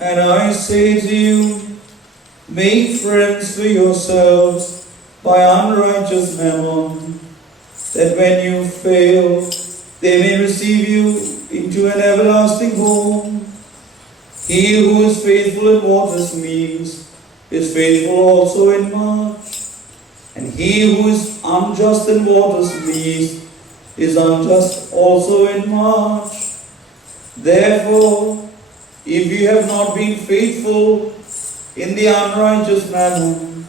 And I say to you, make friends for yourselves by unrighteous mammon, that when you fail, they may receive you into an everlasting home. He who is faithful in what is means is faithful also in much. And he who is unjust in what is least is unjust also in much. Therefore, if you have not been faithful in the unrighteous mammon,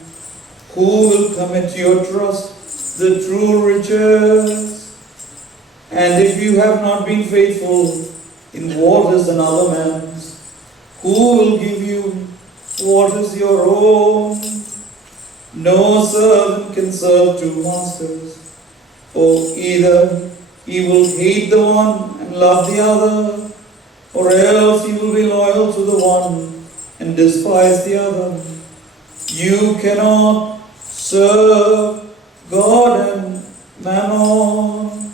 who will commit to your trust the true riches? And if you have not been faithful in what is another man's, who will give you what is your own? No servant can serve two masters, for either he will hate the one and love the other, or else he will be loyal to the one and despise the other. You cannot serve God and mammon.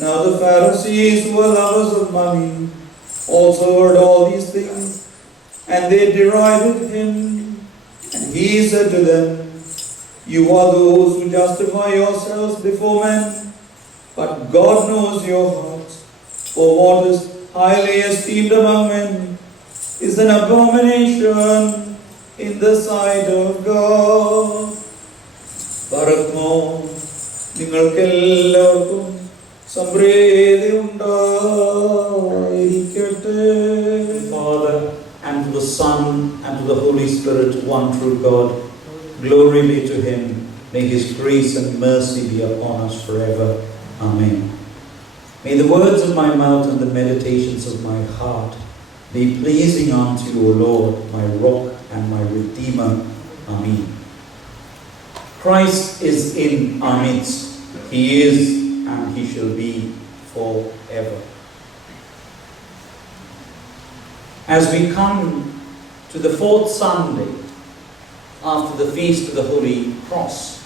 Now the Pharisees, who were lovers of money, also heard all these things, and they derided him. And he said to them, you are those who justify yourselves before men, but God knows your hearts. For what is highly esteemed among men is an abomination in the sight of God. Parakmo, ningalkellarkum sampredi undayirikkate. Father, and to the Son, and to the Holy Spirit, one true God, glory be to him. May his grace and mercy be upon us forever. Amen. May the words of my mouth and the meditations of my heart be pleasing unto you, O Lord, my rock and my redeemer. Amen. Christ is in our midst. He is and he shall be forever. As we come to the fourth Sunday after the Feast of the Holy Cross,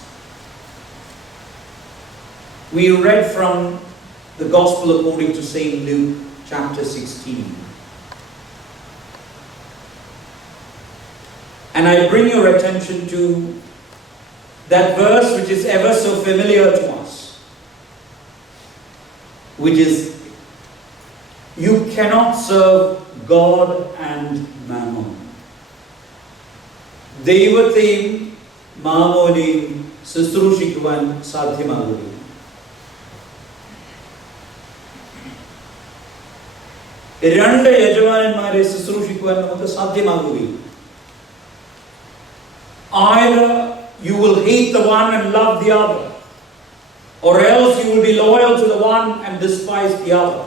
we read from the Gospel according to St. Luke, chapter 16. And I bring your attention to that verse which is ever so familiar to us, which is, you cannot serve God and mammon. ദൈവത്തെയും മാമോനെയും ശുശ്രൂഷിക്കുവാൻ സാധ്യമാകുകയില്ല. രണ്ട് യജമാനന്മാരെ ശുശ്രൂഷിക്കുവാൻ നമുക്ക് സാധ്യമാകുകയില്ല. Either you will hate the one and love the other, or else you will be loyal to the one and despise the other.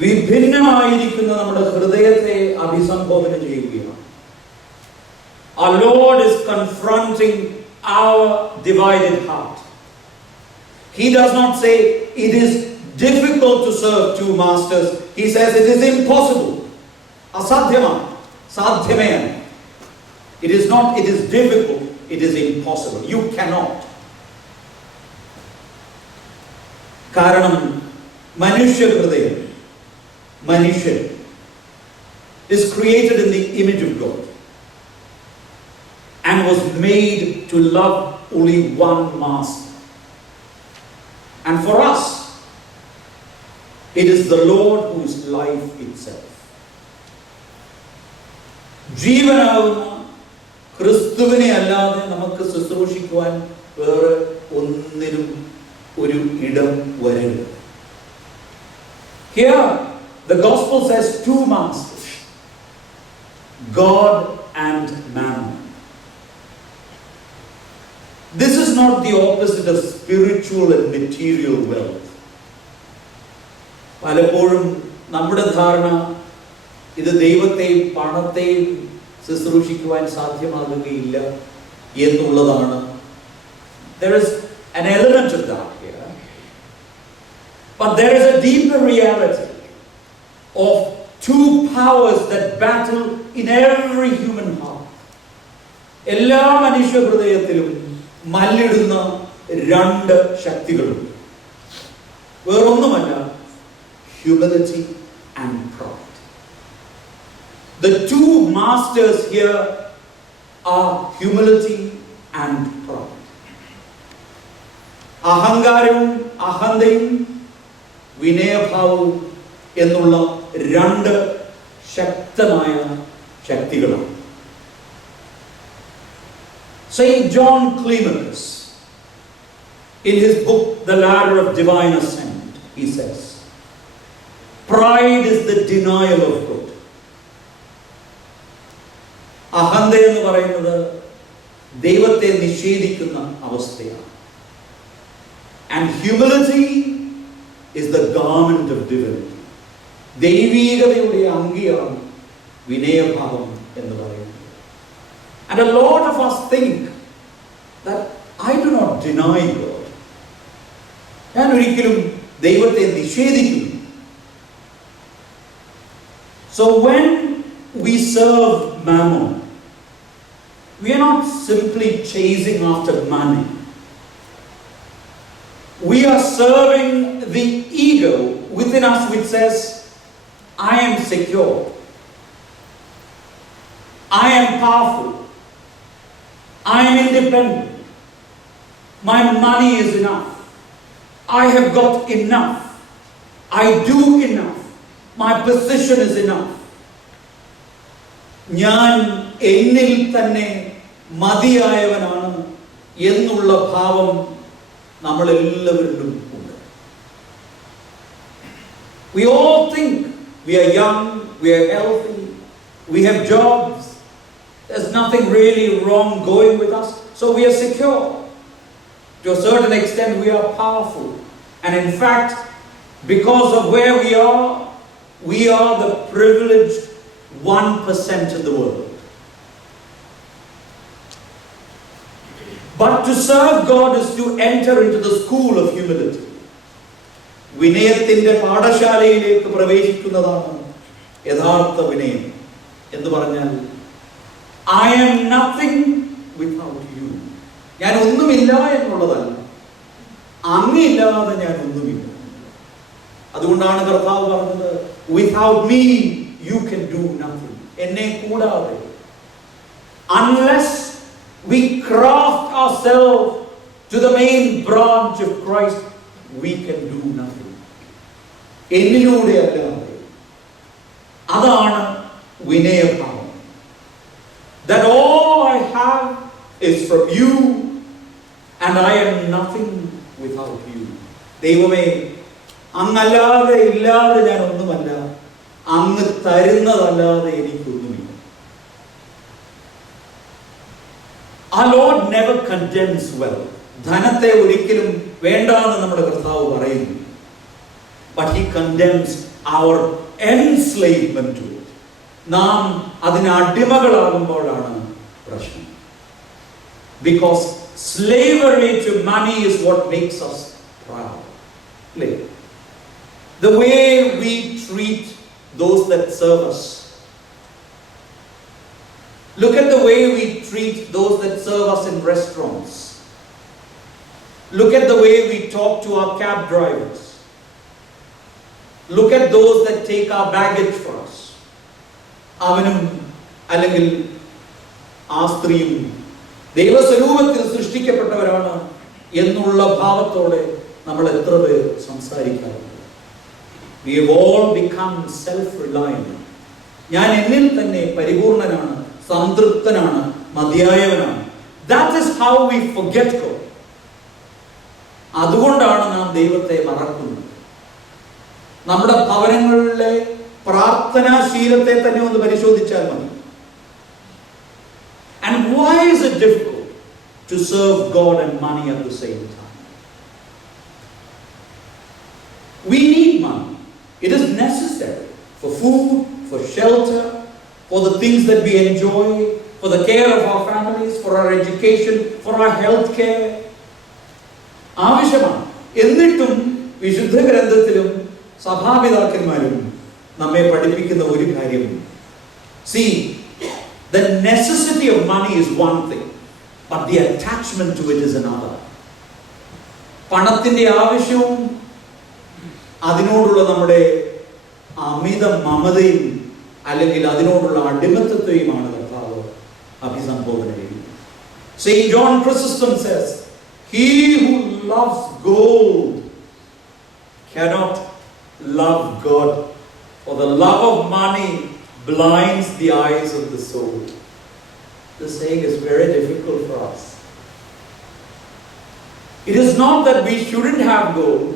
വിഭിന്നമായിരിക്കുന്ന നമ്മുടെ ഹൃദയത്തെ അഭിസംബോധന ചെയ്യുകയാണ്. Our Lord is confronting our divided heart. He does not say it is difficult to serve two masters. He says it is impossible. Asadhyama, sadhyamaya. It is not, it is difficult, it is impossible. You cannot. കാരണം മനുഷ്യ ഹൃദയം, Manishan is created in the image of God and was made to love only one master. And for us, it is the Lord who is life itself. ജീവനാകുന്ന ക്രിസ്തുവിനെ അല്ലാതെ നമുക്ക് ശുശ്രൂഷിക്കുവാൻ വേറെ ഒന്നിനും ഒരു ഇടം വരരുത്. Here the gospel says two masters, God and mammon. This is not the opposite of spiritual and material wealth. പലപ്പോഴും നമ്മുടെ ധാരണ ഇത് ദൈവത്തെയും പണത്തെയും ശുശ്രൂഷിക്കുവാൻ സാധ്യമാകുകയില്ല എന്നുള്ളതാണ്. There is an element of that here. But there is a deeper reality of two powers that battle in every human heart. എല്ലാ മനുഷ്യ ഹൃദയത്തിലും മല്ലിടുന്ന രണ്ട് ശക്തികളുണ്ട്. വേറൊന്നുമല്ല, humility and pride. The two masters here are humility and pride. അഹങ്കാരവും അഹന്തയും വിനയഭാവവും എന്നുള്ള രണ്ട് ശക്തമായ ശക്തികളാണ്. Saint John Climacus, in his book The Ladder of Divine Ascent, he says, pride is the denial of good. അഹന്ത എന്ന് പറയുന്നത് ദൈവത്തെ നിഷേധിക്കുന്ന അവസ്ഥയാണ്. And humility is the garment of divinity. ദൈവീകതയുടെ അങ്കിയാണ് വിനയഭാവം എന്ന് പറയുന്നത്. And a lot of us think that I do not deny God. ഞാൻ ഒരിക്കലും ദൈവത്തെ നിഷേധിക്കുന്നു. So when we serve mammon, we are not simply chasing after money. We are serving the ego within us which says, I am secure, I am powerful, I am independent, my money is enough, I have got enough, I do enough, my position is enough. ഞാൻ എന്നിൽ തന്നെ മതിയായവനാണ് എന്നുള്ള ഭാവം നമ്മളെല്ലാവരിലും ഉണ്ട്. We all think we are young, we are healthy, we have jobs, there's nothing really wrong going with us, so we are secure. To a certain extent we are powerful, and in fact because of where we are the privileged 1% in the world. But to serve God is to enter into the school of humility. വിനയത്തിന്റെ പാഠശാലയിലേക്ക് പ്രവേശിക്കുന്നതാണ് യഥാർത്ഥ വിനയം എന്ന് പറഞ്ഞാൽ I am nothing without you. ഞാൻ ഒന്നുമില്ല എന്നുള്ളതല്ല, അങ്ങില്ലാതെ ഞാൻ ഒന്നുമില്ല. അതുകൊണ്ടാണ് കർത്താവ് പറഞ്ഞത്, without me you can do nothing. എന്നെ കൂടാതെ, unless we craft ourselves to the main branch of Christ, we can do nothing. എന്നിലൂടെ അല്ലാതെ. അതാണ് വിനയഭാവം. That all I have is from you and I am nothing without you. ദൈവമേ, അങ്ങല്ലാതെ ഇല്ലാതെ ഞാൻ ഒന്നുമല്ല, അങ്ങ് തരുന്നതല്ലാതെ എനിക്കൊന്നുമില്ല. Our Lord never condemns wealth. ധനത്തെ ഒരിക്കലും വേണ്ടാന്ന് നമ്മുടെ കർത്താവ് പറയുന്നു. But he condemns our enslavement to it. നാം അതിന് അടിമകളാകുമ്പോഴാണ് പ്രശ്നം. Because slavery to money is what makes us proud. The way we treat those that serve us. Look at the way we treat those that serve us in restaurants. Look at the way we talk to our cab drivers. Look at those that take our baggage for us. അവനും അല്ലെങ്കിൽ ആ സ്ത്രീയും ദൈവസ്വരൂപത്തിൽ സൃഷ്ടിക്കപ്പെട്ടവരാണ് എന്നുള്ള ഭാവത്തോടെ നമ്മൾ എത്ര പേർ സംസാരിക്കാറുണ്ട്. We have all become self-reliant. ഞാൻ എന്നിൽ തന്നെ പരിപൂർണനാണ്, സംതൃപ്തനാണ്, മതിയായവനാണ്. That is how we forget God. അതുകൊണ്ടാണ് നാം ദൈവത്തെ മറക്കുന്നത്. നമ്മുടെ ഭവനങ്ങളിലെ പ്രാർത്ഥനാശീലത്തെ തന്നെ ഒന്ന് പരിശോധിച്ചാൽ മതി. And why is it difficult to serve God and money at the same time? We need money. It is necessary for food, for shelter, for the things that we enjoy, for the care of our families, for our education, for our health care. ആവശ്യമാണ്. എന്നിട്ടും വിശുദ്ധ ഗ്രന്ഥത്തിലും സഭാപിതാക്കന്മാരും നമ്മെ പഠിപ്പിക്കുന്ന ഒരു കാര്യം, see, the necessity of money is one thing, but the attachment to it is another. പണത്തിന്റെ ആവശ്യവും അതിനോടുള്ള നമ്മുടെ അമിത മമതയും അല്ലെങ്കിൽ അതിനോടുള്ള അടിമത്തത്വയുമാണ് കർത്താവ് അഭിസംബോധന ചെയ്യുന്നത്. Saint John Chrysostom says, "He who loves gold cannot love God, for the love of money blinds the eyes of the soul." This saying is very difficult for us. It is not that we shouldn't have gold.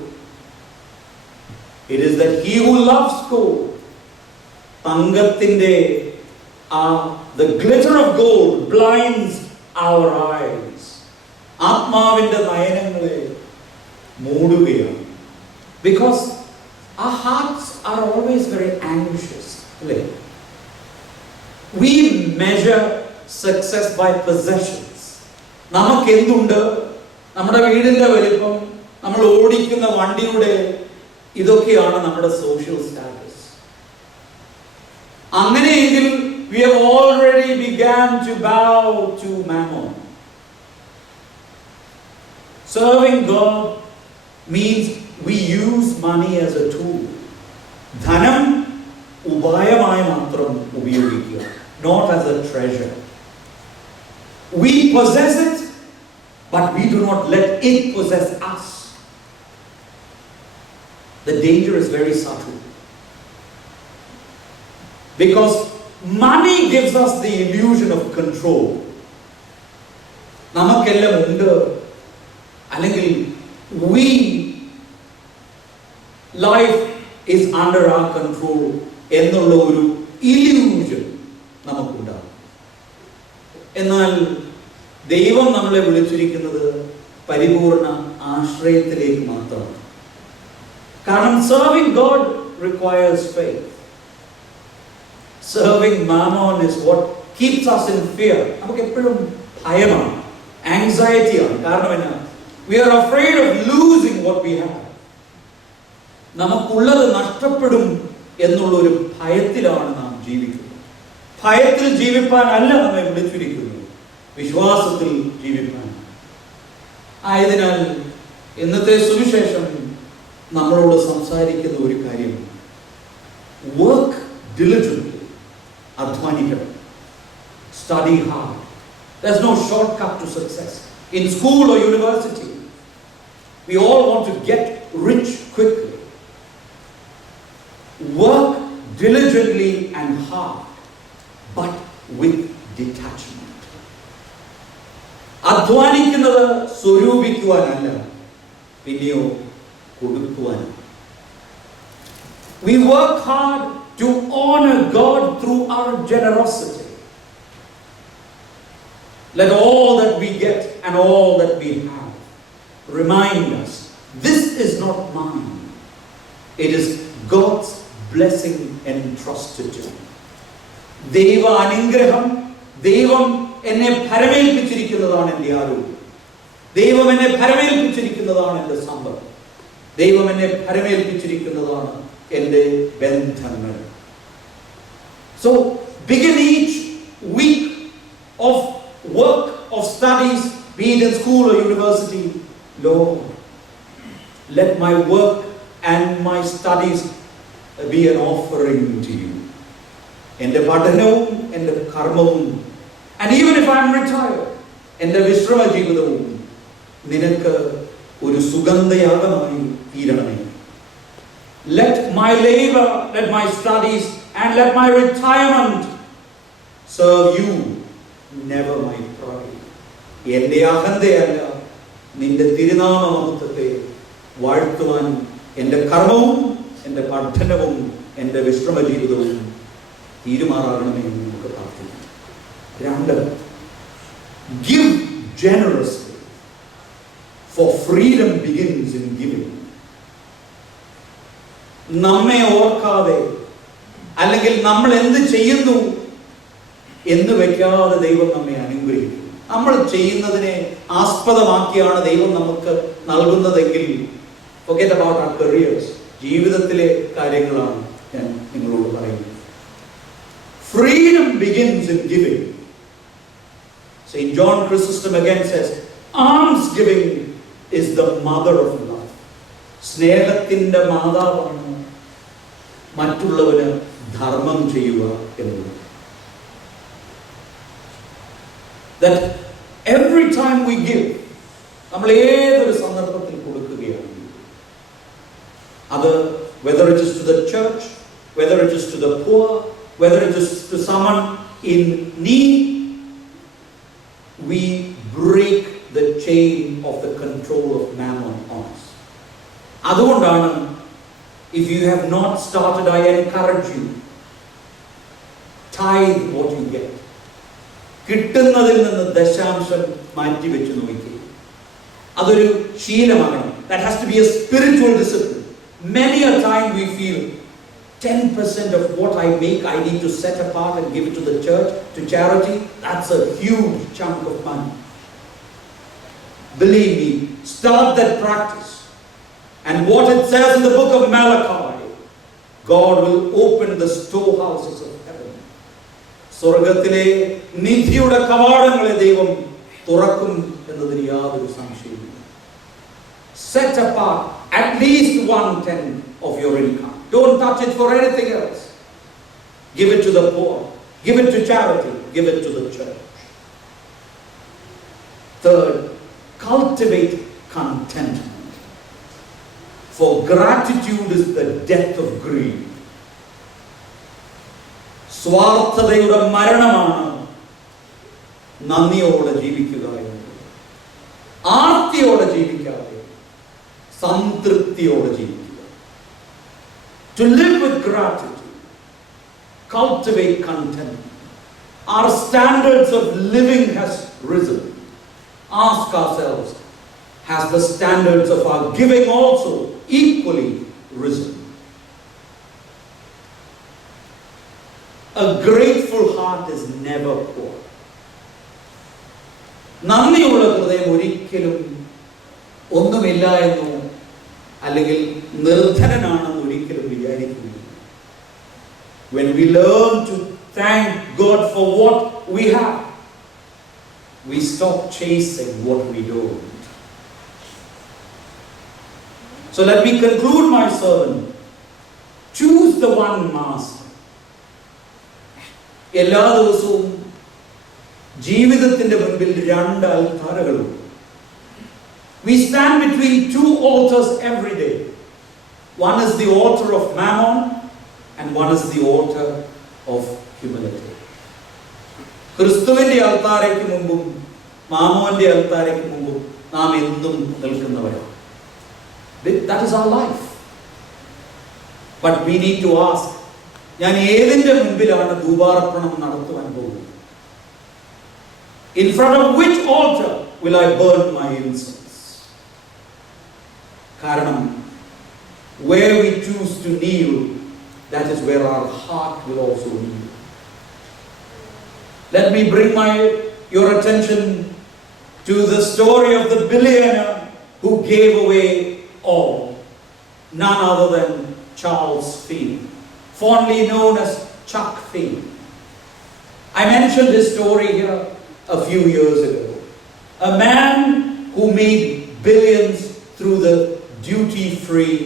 It is that he who loves gold, തങ്കത്തിന്റെ the glitter of gold blinds our eyes. ആത്മാവിന്റെ നയനങ്ങളെ മൂടുകയാണ്. Because our hearts are always very anxious. We measure success by possessions. നമുക്ക് എന്തുണ്ട്, നമ്മുടെ വീടിന്റെ വലിപ്പം, നമ്മൾ ഓടിക്കുന്ന വണ്ടിയുടെ ഇതൊക്കെയാണ് നമ്മുടെ സോഷ്യൽ സ്റ്റാറ്റസ്. അങ്ങനെയെങ്കിൽ we have already began to bow to mammon. Serving God means we use money as a tool. ധനം ഉപായമായി മാത്രം ഉപയോഗിക്കുക, not as a treasure. We possess it, but we do not let it possess us. The danger is very subtle. Because money gives us the illusion of control. നമുക്കെല്ലാം ഉണ്ട്, അല്ലെങ്കിൽ life is under our control എന്നുള്ള ഒരു illusion നമുക്കുണ്ടാകും. എന്നാൽ ദൈവം നമ്മളെ വിളിച്ചിരിക്കുന്നത് പരിപൂർണ ആശ്രയത്തിലേക്ക് മാത്രമാണ്. കാരണം serving God requires faith. Serving mammon is what keeps us in fear. നമുക്ക് എപ്പോഴും ഭയമാണ്, anxiety ആണ്. കാരണം എന്നാ? We are afraid of losing what we have. നമുക്കുള്ളത് നഷ്ടപ്പെടും എന്നുള്ള ഒരു ഭയത്തിലാണ് നാം ജീവിക്കുന്നത്. ഭയത്തിൽ ജീവിപ്പാനല്ല നമ്മെ വിളിച്ചിരിക്കുന്നത്, വിശ്വാസത്തിൽ ജീവിപ്പാൻ. ആയതിനാൽ ഇന്നത്തെ സുവിശേഷം നമ്മളോട് സംസാരിക്കുന്ന ഒരു കാര്യം, വർക്ക് diligently, അധ്വാനിക്കണം, study hard. There's no shortcut to success. In school or university, we all want to get rich quickly. Work diligently and hard, but with detachment. അധ്വാനിക്കുന്നത് സ്വരൂപിക്കുവാനല്ല, പിന്നെയോ കൊടുക്കുവാൻ. We work hard to honor God through our generosity. Let all that we get and all that we have remind us, this is not mine. It is God's blessing entrusted to me. ദൈവ അനുഗ്രഹം, ദൈവം എന്നെ ഭരമേൽപ്പിച്ചിരിക്കുന്നതാണ് എൻ്റെ ആരോഗ്യം, ദൈവം എന്നെ ഭരമേൽപ്പിച്ചിരിക്കുന്നതാണ് എൻ്റെ സമ്പത്ത്, ദൈവം എന്നെ ഭരമേൽപ്പിച്ചിരിക്കുന്നതാണ് എൻ്റെ ബന്ധങ്ങൾ. So begin each week of work, of studies, be it in school or university. Lord, let my work and my studies be an offering to you. എൻ്റെ പഠനവും എൻ്റെ കർമ്മവും, and even if I am retired, എൻ്റെ വിശ്രമ ജീവിതവും നിനക്ക് ഒരു സുഗന്ധയാഗമായി തീരണമേ. Let my labor, let my studies and let my retirement serve you, never my pride. എൻ്റെ അഹന്തയല്ല, നിന്റെ തിരുനാമ മഹത്വത്തെ വാഴ്ത്തുവാൻ എൻ്റെ കർമ്മവും എൻ്റെ പഠനവും എൻ്റെ വിശ്രമ ജീവിതവും തീരുമാറാകണമേ എന്ന് നമുക്ക് പ്രാർത്ഥിക്കാം. 2, give generously, for freedom begins in giving. നമ്മെ ഓർക്കാതെ അല്ലെങ്കിൽ നമ്മൾ എന്ത് ചെയ്യുന്നു എന്ന് വെക്കാതെ ദൈവം നമ്മെ അനുഗ്രഹിക്കും. നമ്മൾ ചെയ്യുന്നതിനെ ആസ്പദമാക്കിയാണ് ദൈവം നമുക്ക് നൽകുന്നതെങ്കിൽ forget about our careers. ജീവിതത്തിലെ കാര്യങ്ങളാണ് ഞാൻ നിങ്ങളോട് പറയുന്നത്. Freedom begins in giving. Saint John Chrysostom again says, alms giving is the mother of love. സ്നേഹത്തിന്റെ മാതാവാണ് മറ്റുള്ളവന് ധർമ്മം ചെയ്യുക എന്നുള്ളത്. That every time we give, നമ്മൾ ഏതൊരു സന്ദർഭത്തിൽ കൊടുക്കുകയാണെങ്കിൽ അത് whether it is to the church, whether it is to the poor, whether it is to someone in need, we break the chain of the control of mammon on us. അതുകൊണ്ടാണ് if you have not started, I encourage you, tithe what you get. കിട്ടുന്നതിൽ നിന്ന് ദശാംശം മാറ്റിവെച്ച് നോക്കി. അതൊരു ശീലമാണ്. That has to be a spiritual discipline. Many a time we feel 10% of what I make I need to set apart and give it to the church, to charity. That's a huge chunk of money. Believe me, start that practice. And what it says in the book of Malachi, God will open the storehouses of heaven. സ്വർഗത്തിലെ നിധിയുടെ കവാടങ്ങളെ ദൈവം തുറക്കും എന്നതിന് യാതൊരു സംശയമില്ല. Set apart at least 1/10 of your income. Don't touch it for anything else. Give it to the poor. Give it to charity. Give it to the church. Third, cultivate contentment. For gratitude is the death of greed. സ്വാർത്ഥതയുടെ മരണമാണ് നന്ദിയോടെ ജീവിക്കുക എന്നത്. ആർത്തിയോടെ ജീവിക്കാതെ സംതൃപ്തിയോടെ ജീവിക്കുക. To live with gratitude, cultivate contentment. Our standards of living has risen. Ask ourselves, has the standards of our giving also equally risen? A grateful heart is never poor. നന്ദിയുള്ള ഹൃദയം ഒരിക്കലും ഒന്നുമില്ല എന്നോ അല്ലെങ്കിൽ നിർധനനാണെന്ന് ഒരിക്കലും വിചാരിക്കുന്നില്ല. When we learn to thank God for what we have, we stop chasing what we don't. So let me conclude my sermon. Choose the one master. എല്ലാ ദിവസവും ജീവിതത്തിന്റെ മുൻപിൽ രണ്ട് അൽത്താരകളുണ്ട്. We stand between two altars every day. One is the altar of mammon and one is the altar of humility. ക്രിസ്തുവിന്റെ അൽത്താരയ്ക്ക് മുമ്പും മാമോന്റെ അൽത്താരയ്ക്ക് മുമ്പും നാം എന്നും നിൽക്കുന്നവരാണ്. That is our life. But we need to ask, ഞാൻ ഏതിന്റെ മുൻപിലാണ് ധൂപാർപ്പണം നടത്തുവാൻ പോകുന്നത്? In front of which altar will I burn my incense? കാരണം where we choose to kneel, that is where our heart will also kneel. Let me bring your attention to the story of the billionaire who gave away all, none other than Charles Field, fondly known as Chuck Field. I mentioned his story here a few years ago. A man who made billions through the duty-free.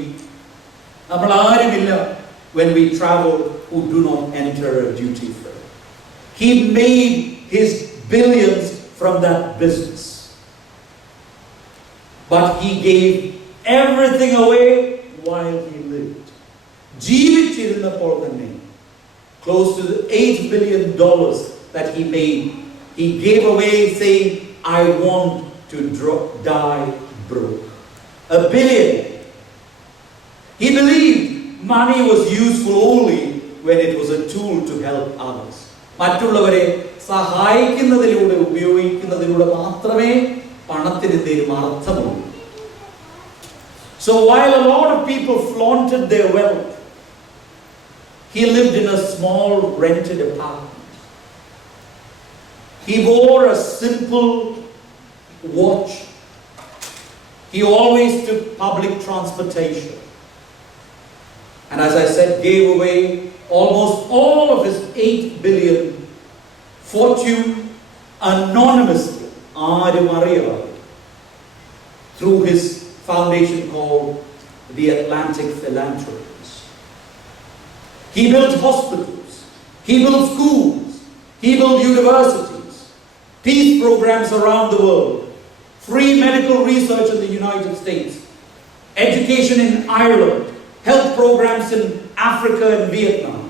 നമ്മൾ ആരുമില്ല when we travel who do not enter a duty-free. He made his billions from that business. But he gave everything away while he lived. ജീവിച്ചിരുന്നപ്പോൾ തന്നെ close to the $8 billion that he made, he gave away saying, I want to die broke. $1 billion. He believed money was useful only when it was a tool to help others. മറ്റുള്ളവരെ സഹായിക്കുന്നതിലൂടെ ഉപയോഗിക്കുന്നതിലൂടെ മാത്രമേ പണത്തിന് എന്തെങ്കിലും അർത്ഥമുള്ളൂ. So while a lot of people flaunted their wealth, he lived in a small rented apartment. He wore a simple watch. He always took public transportation. And as I said, gave away almost all of his $8 billion fortune anonymously, ആരും അറിയാതെ, through his foundation called the Atlantic Philanthropies. He built hospitals. He built schools. He built universities. Peace programs around the world. Free medical research in the United States. Education in Ireland. Health programs in Africa and Vietnam.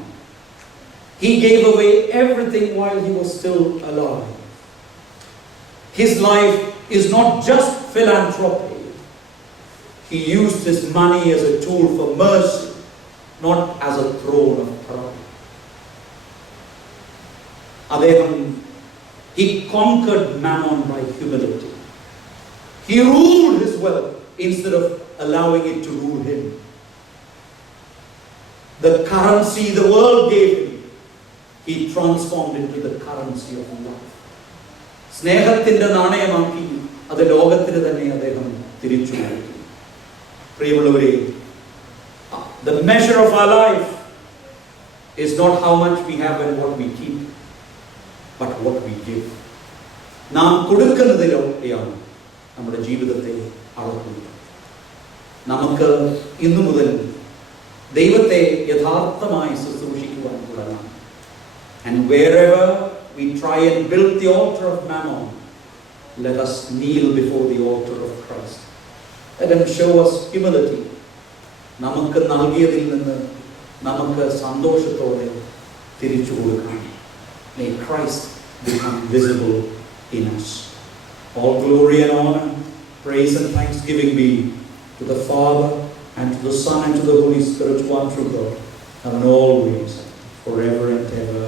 He gave away everything while he was still alive. His life is not just philanthropy. He used his money as a tool for mercy, not as a throne of pride. He conquered mammon by humility. He ruled his wealth instead of allowing it to rule him. The currency the world gave him, he transformed into the currency of love. സ്നേഹത്തിന്റെ നാണയമാക്കി അത് ലോകത്തിന് തന്നെ അദ്ദേഹം തിരിച്ചു നൽകി. പ്രിയമുള്ളവരെ, the measure of our life is not how much we have and what we keep, but what we give. നാം കൊടുക്കുന്നതിലൂടെയാണ് നമ്മുടെ ജീവിതത്തെ അളക്കുന്നത്. നമുക്ക് ഇന്നു മുതൽ ദൈവത്തെ യഥാർത്ഥമായി ശുശ്രൂഷിക്കുവാൻ തുടങ്ങാം. And wherever we try and build the altar of Mammon, let us kneel before the altar of Christ. Let him show us humility. നമുക്ക് നൽകിയതിൽ നിന്ന് നമുക്ക് സന്തോഷത്തോടെ തിരിച്ചു കൊടുക്കാം. May Christ become visible in us. All glory and honor, praise and thanksgiving be to the Father and to the Son and to the Holy Spirit, one true God, and always, forever and ever.